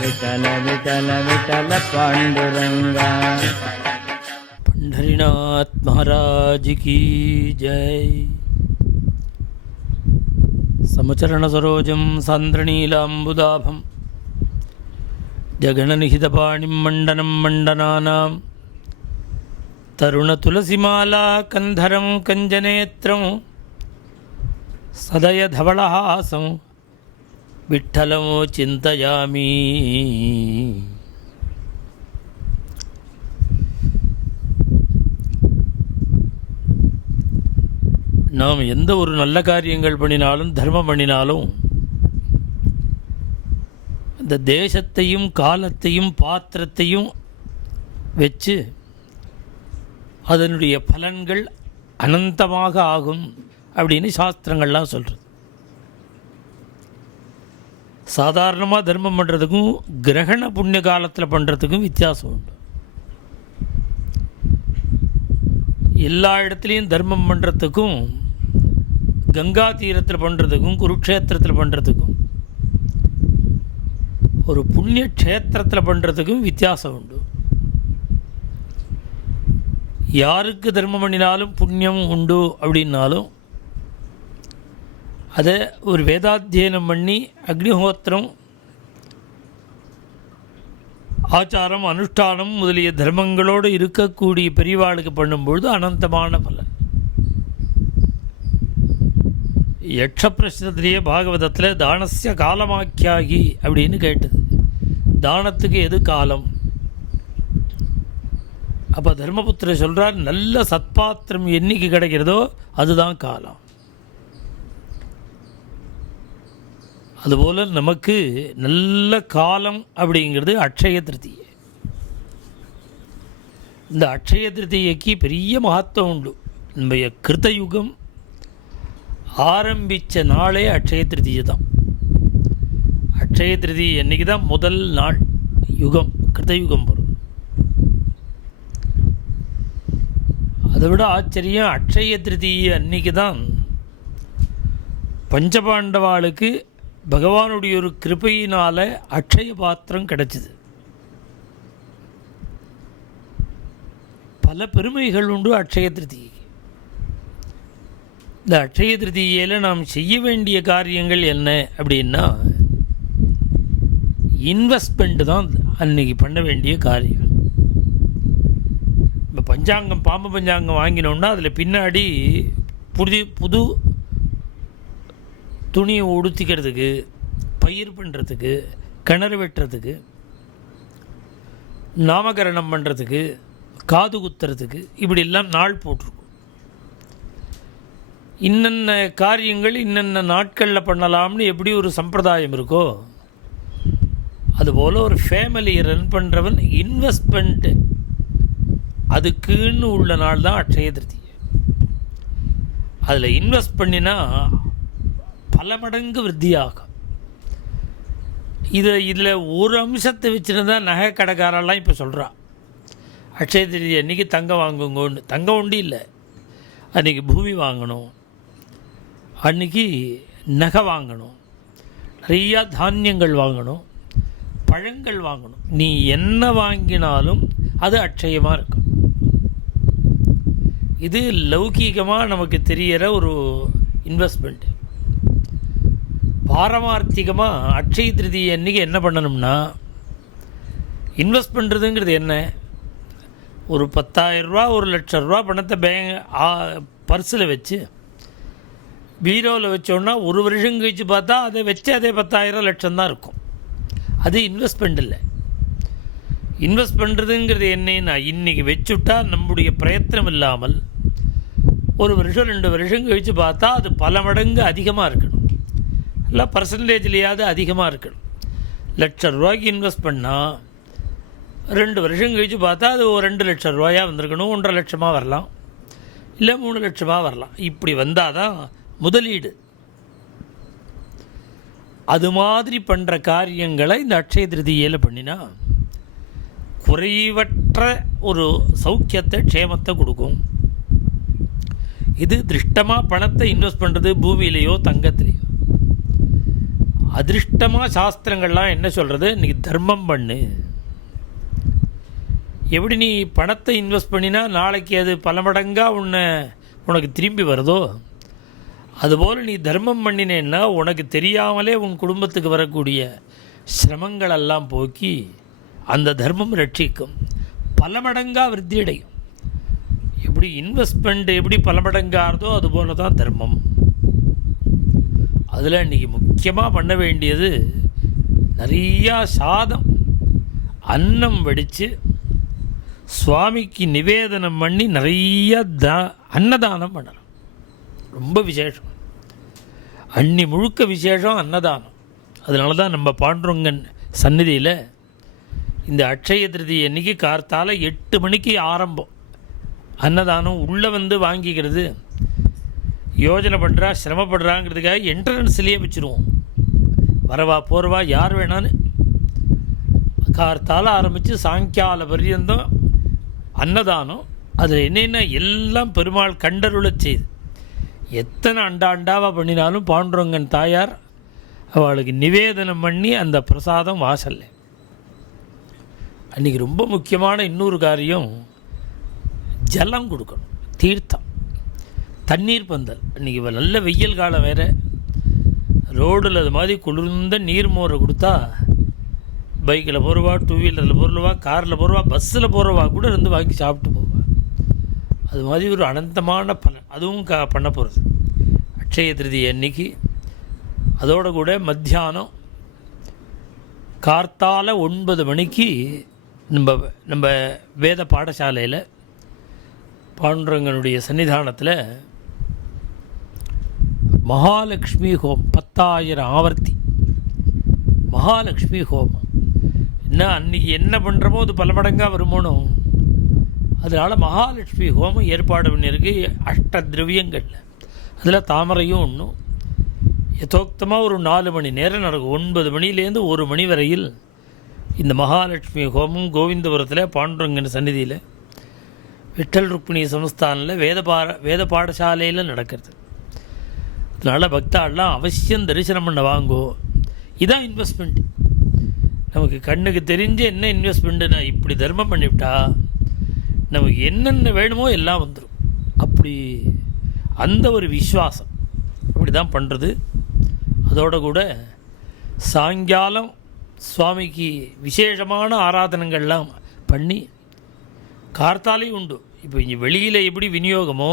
विठल विठल विठल पांडुरंगा। पंढरीनाथ महाराज की जय। समचरण सरोजं सान्द्रनीलाम्बुदाभं जगणनिहितपाणिं मण्डनं मण्डनानां तरुणतुलसीमाला कन्धरं कञ्जनेत्रं सदयधवलहासं विठ्ठलं चिन्तयामि। நாம் எந்த ஒரு நல்ல காரியங்கள் பண்ணினாலும் தர்மம் பண்ணினாலும் இந்த தேசத்தையும் காலத்தையும் பாத்திரத்தையும் வச்சு அதனுடைய பலன்கள் அனந்தமாக ஆகும் அப்படின்னு சாஸ்திரங்கள்லாம் சொல்கிறது. சாதாரணமாக தர்மம் பண்ணுறதுக்கும் கிரகண புண்ணிய காலத்தில் பண்ணுறதுக்கும் வித்தியாசம் உண்டு. எல்லா இடத்துலையும் தர்மம் பண்ணுறதுக்கும் கங்கா தீரத்தில் பண்ணுறதுக்கும் குருக்ஷேத்திரத்தில் பண்ணுறதுக்கும் ஒரு புண்ணிய க்ஷேத்திரத்தில் பண்ணுறதுக்கும் வித்தியாசம் உண்டு. யாருக்கு தர்மம் பண்ணினாலும் புண்ணியம் உண்டு அப்படின்னாலும் அதை ஒரு வேதாத்தியனம் பண்ணி அக்னிஹோத்திரம் ஆச்சாரம் அனுஷ்டானம் முதலிய தர்மங்களோடு இருக்கக்கூடிய பெரியவாளுக்கு பண்ணும்பொழுது அனந்தமான பலன். யக்ஷப்பிரஷ்னத்திலேயே பாகவதத்தில் தானஸ்ய காலமாக்கியாகி அப்படின்னு கேட்டது. தானத்துக்கு எது காலம்? அப்போ தர்மபுத்திரர் சொல்கிறார், நல்ல சத்பாத்திரம் என்னைக்கு கிடைக்கிறதோ அதுதான் காலம். அதுபோல் நமக்கு நல்ல காலம் அப்படிங்கிறது அக்ஷய திருத்தியை. இந்த அக்ஷய திருத்தியைக்கு பெரிய மகத்துவம் உண்டு. நம்ம கிருத்தயுகம் ஆரம்பித்த நாளே அக்ஷய திருத்தியை தான். அக்ஷய திருதி அன்றைக்கி தான் முதல் நாள் யுகம், கிருத்தயுகம் வரும். அதை விட ஆச்சரியம், அக்ஷய திருதியை அன்றைக்கி தான் பஞ்சபாண்டவாளுக்கு பகவானுடைய ஒரு கிருபையினால் அக்ஷய பாத்திரம் கிடச்சிது. பல பெருமைகள் உண்டு அக்ஷய திருதியை. இந்த அக்ஷய திருதியில் நாம் செய்ய வேண்டிய காரியங்கள் என்ன அப்படின்னா, இன்வெஸ்ட்மெண்ட் தான் அன்றைக்கி பண்ண வேண்டிய காரியம். இப்போ பஞ்சாங்கம், பாம்பு பஞ்சாங்கம் வாங்கினோன்னா அதில் பின்னாடி புது துணியை உடுத்திக்கிறதுக்கு, பயிர் பண்ணுறதுக்கு, கிணறு வெட்டுறதுக்கு, நாமகரணம் பண்ணுறதுக்கு, காது குத்துறதுக்கு, இப்படிலாம் நாள் போட்டிருக்கும். இன்னென்ன காரியங்கள் இன்னென்ன நாட்களில் பண்ணலாம்னு எப்படி ஒரு சம்பிரதாயம் இருக்கோ, அதுபோல் ஒரு ஃபேமிலியை ரன் பண்ணுறவன் இன்வெஸ்ட்மெண்ட்டு அதுக்குன்னு உள்ள நாள் தான் அக்ஷய திருதியை. அதில் இன்வெஸ்ட் பண்ணினா பல மடங்கு விருத்தியாகும். இதில் ஒரு அம்சத்தை வச்சுருந்தா நகை கடைக்காரெல்லாம் இப்போ சொல்கிறான், அக்ஷய திருதி அன்றைக்கி தங்கம் வாங்குங்கன்னு. தங்கம் உண்டு இல்லை, அன்றைக்கி பூமி வாங்கணும், அன்றைக்கி நகை வாங்கணும், நிறையா தானியங்கள் வாங்கணும், பழங்கள் வாங்கணும். நீ என்ன வாங்கினாலும் அது அக்ஷயமாக இருக்கும். இது லௌகீகமாக நமக்கு தெரிகிற ஒரு இன்வெஸ்ட்மெண்ட்டு. பாரமார்த்திகமாக அக்ஷய திருதியை அன்றைக்கி என்ன பண்ணணும்னா, இன்வெஸ்ட் பண்ணுறதுங்கிறது என்ன, ஒரு 10,000 ரூபா 1,00,000 பணத்தை பர்ஸில் வச்சு பீரோவில் வச்சோன்னா ஒரு வருஷம் கழித்து பார்த்தா அதை வச்சு அதே 10,000 லட்சம் தான் இருக்கும். அது இன்வெஸ்ட்மெண்ட் இல்லை. இன்வெஸ்ட் பண்ணுறதுங்கிறது என்னன்னா, இன்றைக்கி வச்சுட்டா நம்முடைய பிரயத்தனம் இல்லாமல் ஒரு வருஷம் 2 வருஷம் கழித்து பார்த்தா அது பல மடங்கு அதிகமாக இருக்கணும், இல்லை பர்சன்டேஜ்லேயாவது அதிகமாக இருக்கணும். 1,00,000 ரூபாய்க்கு இன்வெஸ்ட் பண்ணால் 2 வருஷம் கழித்து பார்த்தா அது ஒரு 2 லட்சம் ரூபாயாக வந்திருக்கணும், 1.5 லட்சமாக வரலாம், இல்லை 3 லட்சமாக வரலாம். இப்படி வந்தால் தான் முதலீடு. அது மாதிரி பண்ணுற காரியங்களை இந்த அக்ஷய திருதியில் பண்ணினா குறைவற்ற ஒரு சௌக்கியத்தை, க்ஷேமத்தை கொடுக்கும். இது திருஷ்டமாக பணத்தை இன்வெஸ்ட் பண்ணுறது பூமியிலையோ தங்கத்திலையோ. அதிர்ஷ்டமாக சாஸ்திரங்கள்லாம் என்ன சொல்கிறது, இன்றைக்கி தர்மம் பண்ணு. எப்படி நீ பணத்தை இன்வெஸ்ட் பண்ணினா நாளைக்கு அது பல மடங்காக உனக்கு திரும்பி வருதோ, அதுபோல் நீ தர்மம் பண்ணினேன்னா உனக்கு தெரியாமலே உன் குடும்பத்துக்கு வரக்கூடிய சிரமங்களெல்லாம் போக்கி அந்த தர்மம் ரட்சிக்கும், பல மடங்காக விருத்தி அடையும். எப்படி இன்வெஸ்ட்மெண்ட் எப்படி பல மடங்காகிறதோ அதுபோல தான் தர்மம். அதில் இன்றைக்கி முக்கியமாக பண்ண வேண்டியது நிறையா சாதம் அன்னம் வடித்து சுவாமிக்கு நிவேதனம் பண்ணி நிறைய அன்னதானம் பண்ணலாம். ரொம்ப விசேஷம், அன்னி முழுக்க விசேஷம் அன்னதானம். அதனால தான் நம்ம பாண்டுரங்கன் சந்நிதியில் இந்த அட்சய திருதி அன்றைக்கி கார்த்தால 8 மணிக்கு ஆரம்பம். அன்னதானம் உள்ளே வந்து வாங்கிக்கிறது, யோஜனை பண்ணுறா சிரமப்படுறாங்கிறதுக்காக என்ட்ரன்ஸ்லேயே வச்சுருவோம். வரவா போகிறவா யார் வேணான்னு கார்த்தால ஆரம்பித்து சாயங்கால பர்யந்தம் அன்னதானம். அதில் என்னென்ன எல்லாம் பெருமாள் கண்டருளை செய்து எத்தனை அண்டாவாக பண்ணினாலும் பாண்டுரங்கன் தாயார் அவளுக்கு நிவேதனம் பண்ணி அந்த பிரசாதம் வாசல்ல. அன்றைக்கி ரொம்ப முக்கியமான இன்னொரு காரியம் ஜலம் கொடுக்கணும், தீர்த்தம், தண்ணீர் பந்தல். இன்றைக்கி நல்ல வெயில் காலம் வேறு, ரோடில் அது மாதிரி குளிர்ந்த நீர் மோரை கொடுத்தா பைக்கில் போகிறவா, 2 வீலரில் போகிறவா, காரில் போகிறவா, பஸ்ஸில் போகிறவா கூட இருந்து வாங்கி சாப்பிட்டு போவா. அது மாதிரி ஒரு அனந்தமான பலன் அதுவும் பண்ண போகிறது அட்சய திருதி அன்னைக்கு. அதோட கூட மத்தியானம் கார்த்தால 9 மணிக்கு நம்ம வேத பாடசாலையில் பாண்டுரங்கனுடைய சன்னிதானத்தில் மகாலட்சுமி ஹோமம் 10,000 ஆவர்த்தி மகாலட்சுமி ஹோமம். என்ன அன்றைக்கி என்ன பண்ணுறமோ அது பல மடங்காக வருமானம். அதனால் மகாலட்சுமி ஹோமம் ஏற்பாடு பண்ணியிருக்கு 8 திரவியங்களில். அதில் தாமரையும் ஒன்றும் யதோக்தமாக ஒரு 4 மணி நேரம் நடக்கும். 9 மணிலேருந்து 1 மணி வரையில் இந்த மகாலட்சுமி ஹோமம் கோவிந்தபுரத்தில் பாண்டுரங்கன் சந்நிதியில் விட்டல் ருக்மிணி சமஸ்தானில் வேத பாடசாலையில் நடக்கிறது. அதனால் பக்தாலாம் அவசியம் தரிசனம் பண்ண வாங்கோ. இதான் இன்வெஸ்ட்மெண்ட். நமக்கு கண்ணுக்கு தெரிஞ்சு என்ன இன்வெஸ்ட்மெண்ட்டுனா இப்படி தர்மம் பண்ணிவிட்டா நமக்கு என்னென்ன வேணுமோ எல்லாம் வந்துடும். அப்படி அந்த ஒரு விஸ்வாசம் அப்படி தான் பண்ணுறது. அதோடு கூட சாயங்காலம் சுவாமிக்கு விசேஷமான ஆராதனைகள்லாம் பண்ணி கார்த்தாலையும் உண்டு. இப்போ இங்கே வெளியில் எப்படி விநியோகமோ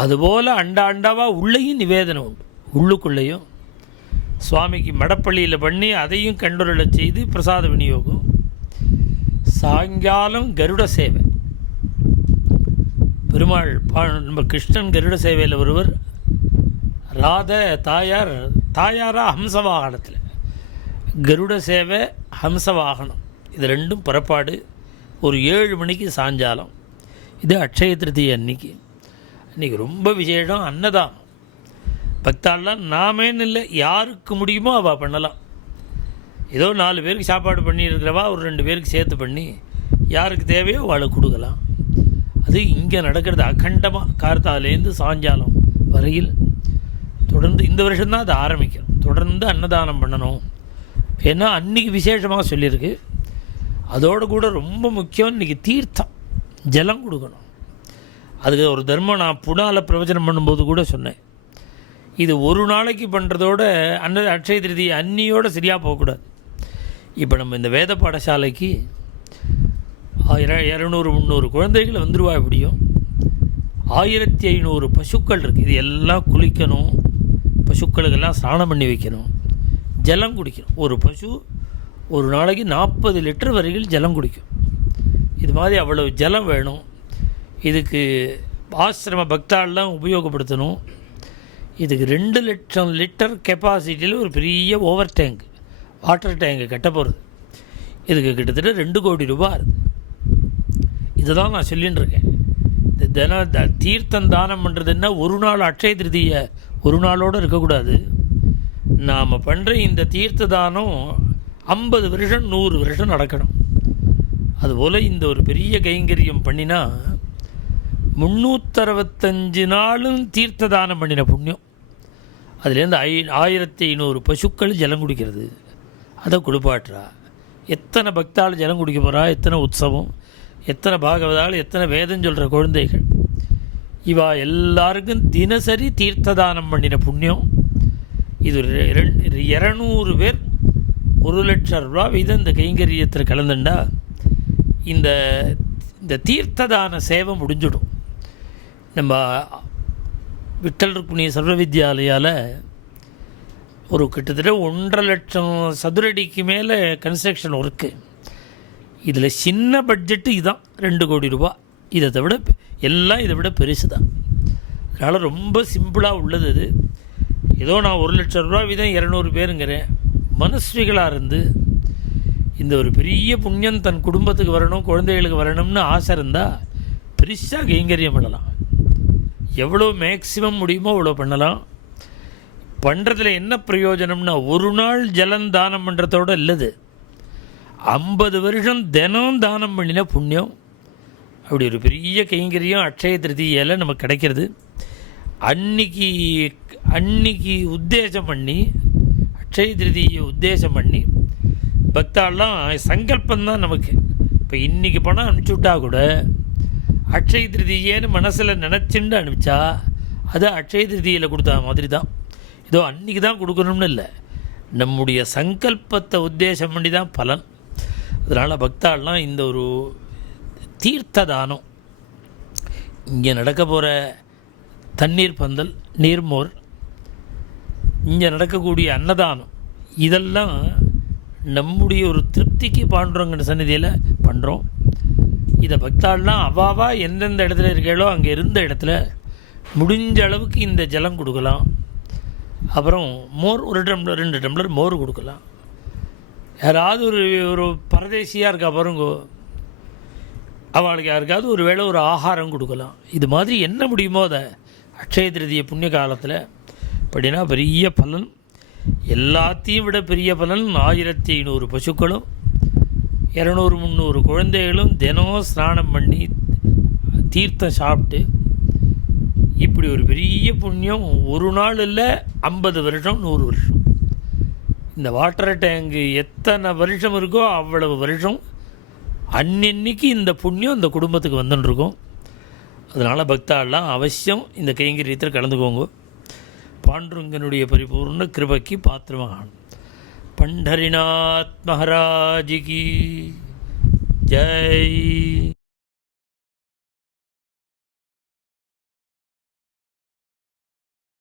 அதுபோல் அண்டாவாக உள்ளேயும் நிவேதனம் உண்டு. உள்ளுக்குள்ளேயும் சுவாமிக்கு மடப்பள்ளியில் பண்ணி அதையும் கண்டுரலை செய்து பிரசாத விநியோகம். சாயங்காலம் கருட சேவை. பெருமாள் நம்ம கிருஷ்ணன் கருட சேவையில் ஒருவர், ராத தாயாராக ஹம்சவாகனத்தில். கருட சேவை ஹம்சவாகனம் இது ரெண்டும் புறப்பாடு. ஒரு 7 மணிக்கு சாயங்காலம். இது அட்சய திருதி அன்னைக்கு. இன்றைக்கி ரொம்ப விசேஷம் அன்னதானம். பக்தாலாம் நாமேன்னு இல்லை, யாருக்கு முடியுமோ அவள் பண்ணலாம். ஏதோ 4 பேருக்கு சாப்பாடு பண்ணியிருக்கிறவா ஒரு 2 பேருக்கு சேர்த்து பண்ணி யாருக்கு தேவையோ அவளுக்கு கொடுக்கலாம். அது இங்கே நடக்கிறது அகண்டமாக கார்த்தாலேருந்து சாயங்காலம் வரையில் தொடர்ந்து. இந்த வருஷம்தான் அது ஆரம்பிக்கும். தொடர்ந்து அன்னதானம் பண்ணணும். ஏன்னா அன்றைக்கி விசேஷமாக சொல்லியிருக்கு. அதோடு கூட ரொம்ப முக்கியம் இன்றைக்கி தீர்த்தம் ஜலம் கொடுக்கணும். அதுக்கு ஒரு தர்மம் நான் புனாவில் பிரவச்சனம் பண்ணும்போது கூட சொன்னேன். இது ஒரு நாளைக்கு பண்ணுறதோட அட்சய திருதி அன்னியோடு சரியாக போகக்கூடாது. இப்போ நம்ம இந்த வேத பாடசாலைக்கு 200-300 குழந்தைகள் வந்துடுவா. எப்படியும் 1500 பசுக்கள் இருக்குது. இது எல்லாம் குளிக்கணும், பசுக்களுக்கெல்லாம் ஸ்நானம் பண்ணி வைக்கணும், ஜலம் குடிக்கணும். ஒரு பசு ஒரு நாளைக்கு 40 லிட்டர் வரையில் ஜலம் குடிக்கும். இது மாதிரி அவ்வளவு ஜலம் வேணும். இதுக்கு ஆசிரம பக்தாலெலாம் உபயோகப்படுத்தணும். இதுக்கு 2 லட்சம் லிட்டர் கெப்பாசிட்டியில் ஒரு பெரிய ஓவர் டேங்க் வாட்டர் டேங்கு கட்ட போகிறது. இதுக்கு கிட்டத்தட்ட 2 கோடி ரூபாய் ஆகுது. இதை தான் நான் சொல்லின்னு இருக்கேன். இந்த தீர்த்தம் தானம் பண்ணுறதுன்னா ஒரு நாள் அட்சய திருதியை ஒரு நாளோடு இருக்கக்கூடாது. நாம் பண்ணுற இந்த தீர்த்த தானம் 50 வருஷம் 100 வருஷம் நடக்கணும். அதுபோல் இந்த ஒரு பெரிய கைங்கரியம் பண்ணினா 365 நாளும் தீர்த்த தானம் பண்ணின புண்ணியம். அதுலேருந்து 1500 பசுக்கள் ஜலம் குடிக்கிறது. அதை குளிப்பாட்டுறா. எத்தனை பக்தாள் ஜலம் குடிக்க போகிறா, எத்தனை உற்சவம், எத்தனை பாகவதால், எத்தனை வேதம் சொல்கிற குழந்தைகள், இவா எல்லாருக்கும் தினசரி தீர்த்ததானம் பண்ணின புண்ணியம். இது 200 பேர் 1,00,000 ரூபா வீதம் இந்த கைங்கரியத்தில் கலந்துண்டா இந்த இந்த தீர்த்ததான சேவை முடிஞ்சிடும். நம்ம விட்டல் ருக்மிணி சர்வ வித்யாலயாவில் ஒரு கிட்டத்தட்ட 1.5 லட்சம் சதுரடிக்கு மேலே கன்ஸ்ட்ரக்ஷன் ஒர்க்கு. இதில் சின்ன பட்ஜெட்டு இதுதான், 2 கோடி ரூபா. இதை விட எல்லாம் இதை விட பெருசு தான். அதனால் ரொம்ப சிம்பிளாக உள்ளது அது. ஏதோ நான் 1,00,000 ரூபா வீதம் 200 பேருங்கிறேன். மனஸ்விகளாக இருந்து இந்த ஒரு பெரிய புண்ணியம் தன் குடும்பத்துக்கு வரணும், குழந்தைகளுக்கு வரணும்னு ஆசை இருந்தால் பெருசாக கைங்கரியம் பண்ணலாம். எவ்வளோ மேக்சிமம் முடியுமோ அவ்வளோ பண்ணலாம். பண்ணுறதுல என்ன பிரயோஜனம்னா, ஒரு நாள் ஜலம் தானம் பண்ணுறதோடு இல்லது, 50 வருஷம் தினம் தானம் பண்ணின புண்ணியம். அப்படி ஒரு பெரிய கைங்கரியம் அட்சய திருதியில் நமக்கு கிடைக்கிறது. அன்னைக்கு உத்தேசம் பண்ணி, அட்சய திருதியை உத்தேசம் பண்ணி பக்தாலாம் சங்கல்பந்தான் நமக்கு. இப்போ இன்றைக்கி பணம் அனுப்பிச்சி விட்டா கூட அட்சய திருதியேன்னு மனசில் நினச்சிண்டு அனுப்பிச்சா அது அட்சய திருதியில் கொடுத்தா மாதிரி தான். ஏதோ அன்றைக்கி தான் கொடுக்கணும்னு இல்லை, நம்முடைய சங்கல்பத்தை உத்தேசம் பண்ணி தான் பலன். அதனால் பக்தாலாம் இந்த ஒரு தீர்த்த தானம், இங்கே நடக்க போகிற தண்ணீர் பந்தல், நீர்மோர், இங்கே நடக்கக்கூடிய அன்னதானம், இதெல்லாம் நம்முடைய ஒரு திருப்திக்கு பாண்டுறோங்கிற சந்நிதியில் பண்ணுறோம். இதை பக்தாள்லாம் அவாவா எந்தெந்த இடத்துல இருக்கீங்களோ அங்கே இருந்த இடத்துல முடிஞ்ச அளவுக்கு இந்த ஜலம் கொடுக்கலாம். அப்புறம் மோர் 1 டம்ளர் 2 டம்ளர் மோர் கொடுக்கலாம். யாராவது ஒரு பரதேசியாக இருக்கா பாருங்கோ, அவளுக்கு யாருக்காவது ஒரு வேளை ஒரு ஆகாரம் கொடுக்கலாம். இது மாதிரி என்ன முடியுமோ அதை அட்சய திருதிய புண்ணிய காலத்தில் அப்படின்னா பெரிய பலன். எல்லாத்தையும் விட பெரிய பலன் 1500 பசுக்களும் 200-300 குழந்தைகளும் தினம் ஸ்நானம் பண்ணி தீர்த்தம் சாப்பிட்டு இப்படி ஒரு பெரிய புண்ணியம். ஒரு நாள் இல்லை, 50 வருஷம் 100 வருஷம். இந்த வாட்டர் டேங்கு எத்தனை வருஷம் இருக்கோ அவ்வளவு வருஷம் அன்னைக்கு இந்த புண்ணியம் இந்த குடும்பத்துக்கு வந்துட்டுருக்கும். அதனால் பக்தாலாம் அவசியம் இந்த கைங்கரியத்தில் கலந்துக்கோங்க. பாண்டுரங்கனுடைய பரிபூர்ண கிருபைக்கு பாத்திரமாக. பண்டரிநாத் மகாராஜிக்கு ஜெய்.